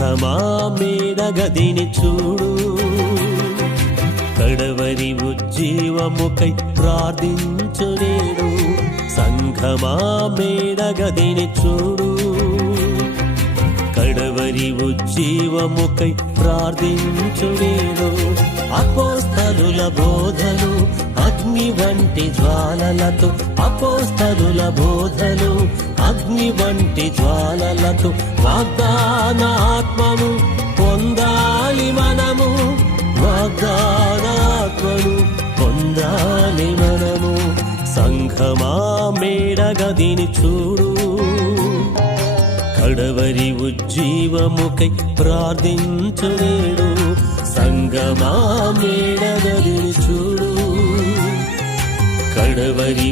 సంఘమా మేడగదిని చూడు, కడవరి ఉజ్జీవముకై ప్రార్థించు నేడు. సంఘమా మేడగదిని చూడు, కడవరి ఉజ్జీవముకై ప్రార్థించు నేడు. అపోస్తలుల బోధలు అగ్ని వంటి జ్వాలలతో, అపోస్తలుల బోధలు అగ్ని వంటి జ్వాలలతో వాగ్దాన ఆత్మను పొందాలి మనము, వాగ్దాన ఆత్మను పొందాలి మనము. సంఘమా మేడగదిని చూడు, కడవరి ఉజ్జీవముకై ప్రార్థించు నేడు. సంఘమా మేడగదిని చూడు, కడవరి